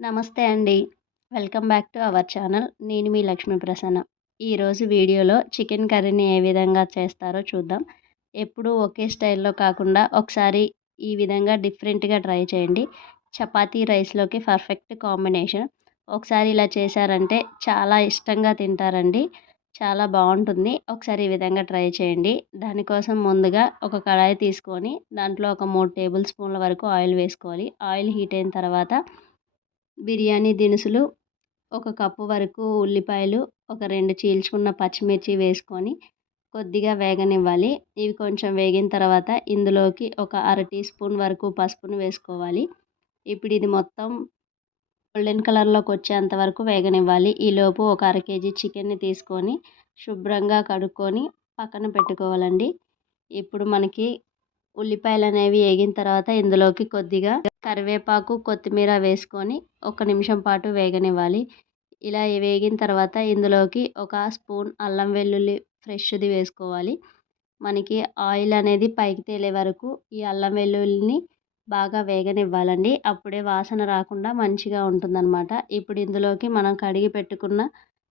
నమస్తే అండి. Welcome back to our channel. నేను మీ లక్ష్మీ ప్రసన్న. ఈరోజు వీడియోలో చికెన్ కర్రీని ఏ విధంగా చేస్తారో చూద్దాం. ఎప్పుడూ ఒకే స్టైల్లో కాకుండా ఒకసారి ఈ విధంగా డిఫరెంట్గా ట్రై చేయండి. చపాతీ రైస్లోకి పర్ఫెక్ట్ కాంబినేషన్. ఒకసారి ఇలా చేశారంటే చాలా ఇష్టంగా తింటారండి. చాలా బాగుంటుంది. ఒకసారి ఈ విధంగా ట్రై చేయండి. దానికోసం ముందుగా ఒక కడాయి తీసుకొని దాంట్లో ఒక మూడు టేబుల్ స్పూన్ల వరకు ఆయిల్ వేసుకోవాలి. ఆయిల్ హీట్ అయిన తర్వాత బిర్యానీ దినుసులు ఒక కప్పు వరకు ఉల్లిపాయలు ఒక రెండు చీల్చుకున్న పచ్చిమిర్చి వేసుకొని కొద్దిగా వేగనివ్వాలి. ఇవి కొంచెం వేగిన తర్వాత ఇందులోకి ఒక అర టీ స్పూన్ వరకు పసుపును వేసుకోవాలి. ఇప్పుడు ఇది మొత్తం గోల్డెన్ కలర్లోకి వచ్చేంత వరకు వేగనివ్వాలి. ఈలోపు ఒక అర కేజీ చికెన్ని తీసుకొని శుభ్రంగా కడుక్కొని పక్కన పెట్టుకోవాలండి. ఇప్పుడు మనకి ఉల్లిపాయలు అనేవి వేగిన తర్వాత ఇందులోకి కొద్దిగా కరివేపాకు కొత్తిమీర వేసుకొని ఒక నిమిషం పాటు వేగనివ్వాలి. ఇలా వేగిన తర్వాత ఇందులోకి ఒక స్పూన్ అల్లం వెల్లుల్లి ఫ్రెష్ది వేసుకోవాలి. మనకి ఆయిల్ అనేది పైకి తేలే వరకు ఈ అల్లం వెల్లుల్లిని బాగా వేగనివ్వాలండి. అప్పుడే వాసన రాకుండా మంచిగా ఉంటుందన్నమాట. ఇప్పుడు ఇందులోకి మనం కడిగి పెట్టుకున్న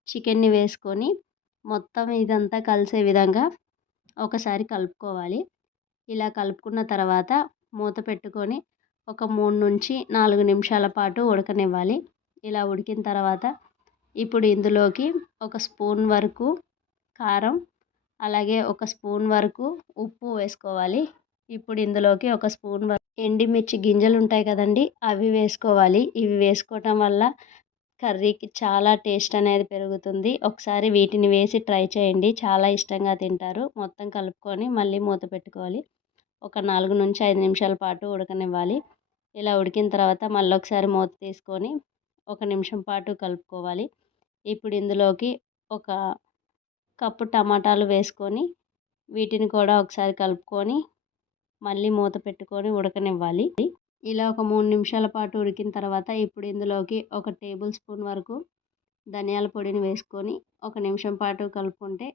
చికెన్ని వేసుకొని మొత్తం ఇదంతా కలిసే విధంగా ఒకసారి కలుపుకోవాలి. ఇలా కలుపుకున్న తర్వాత మూత పెట్టుకొని ఒక మూడు నుంచి నాలుగు నిమిషాల పాటు ఉడకనివ్వాలి. ఇలా ఉడికిన తర్వాత ఇప్పుడు ఇందులోకి ఒక స్పూన్ వరకు కారం అలాగే ఒక స్పూన్ వరకు ఉప్పు వేసుకోవాలి. ఇప్పుడు ఇందులోకి ఒక స్పూన్ వరకు ఎండిమిర్చి గింజలు ఉంటాయి కదండి అవి వేసుకోవాలి. ఇవి వేసుకోవటం వల్ల కర్రీకి చాలా టేస్ట్ అనేది పెరుగుతుంది. ఒకసారి వీటిని వేసి ట్రై చేయండి. చాలా ఇష్టంగా తింటారు. మొత్తం కలుపుకొని మళ్ళీ మూత పెట్టుకోవాలి. ఒక నాలుగు నుంచి ఐదు నిమిషాల పాటు ఉడకనివ్వాలి. ఇలా ఉడికిన తర్వాత మళ్ళీ ఒకసారి మూత తీసుకొని ఒక నిమిషం పాటు కలుపుకోవాలి. ఇప్పుడు ఇందులోకి ఒక కప్పు టమాటాలు వేసుకొని వీటిని కూడా ఒకసారి కలుపుకొని మళ్ళీ మూత పెట్టుకొని ఉడకనివ్వాలి. ఇలా ఒక మూడు నిమిషాల పాటు ఉడికిన తర్వాత ఇప్పుడు ఇందులోకి ఒక టేబుల్ స్పూన్ వరకు ధనియాల పొడిని వేసుకొని ఒక నిమిషం పాటు కలుపుకుంటే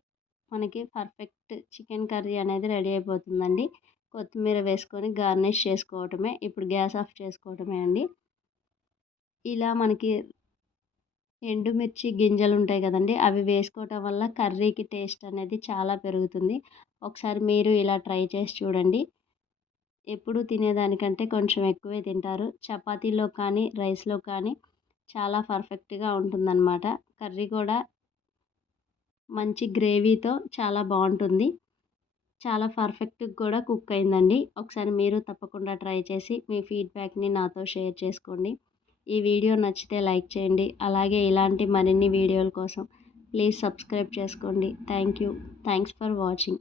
మనకి పర్ఫెక్ట్ చికెన్ కర్రీ అనేది రెడీ అయిపోతుందండి. కొత్తిమీర వేసుకొని గార్నిష్ చేసుకోవటమే. ఇప్పుడు గ్యాస్ ఆఫ్ చేసుకోవటమే అండి. ఇలా మనకి ఎండుమిర్చి గింజలు ఉంటాయి కదండి అవి వేసుకోవటం వల్ల కర్రీకి టేస్ట్ అనేది చాలా పెరుగుతుంది. ఒకసారి మీరు ఇలా ట్రై చేసి చూడండి. ఎప్పుడు తినేదానికంటే కొంచెం ఎక్కువే తింటారు. చపాతీలో కానీ రైస్లో కానీ చాలా పర్ఫెక్ట్గా ఉంటుందన్నమాట. కర్రీ కూడా మంచి గ్రేవీతో చాలా బాగుంటుంది. చాలా పర్ఫెక్ట్గా కూడా కుక్ అయిందండి. ఒకసారి మీరు తప్పకుండా ట్రై చేసి మీ ఫీడ్బ్యాక్ని నాతో షేర్ చేసుకోండి. ఈ వీడియో నచ్చితే లైక్ చేయండి. అలాగే ఇలాంటి మరిన్ని వీడియోల కోసం ప్లీజ్ సబ్స్క్రైబ్ చేసుకోండి. Thank you thanks for watching.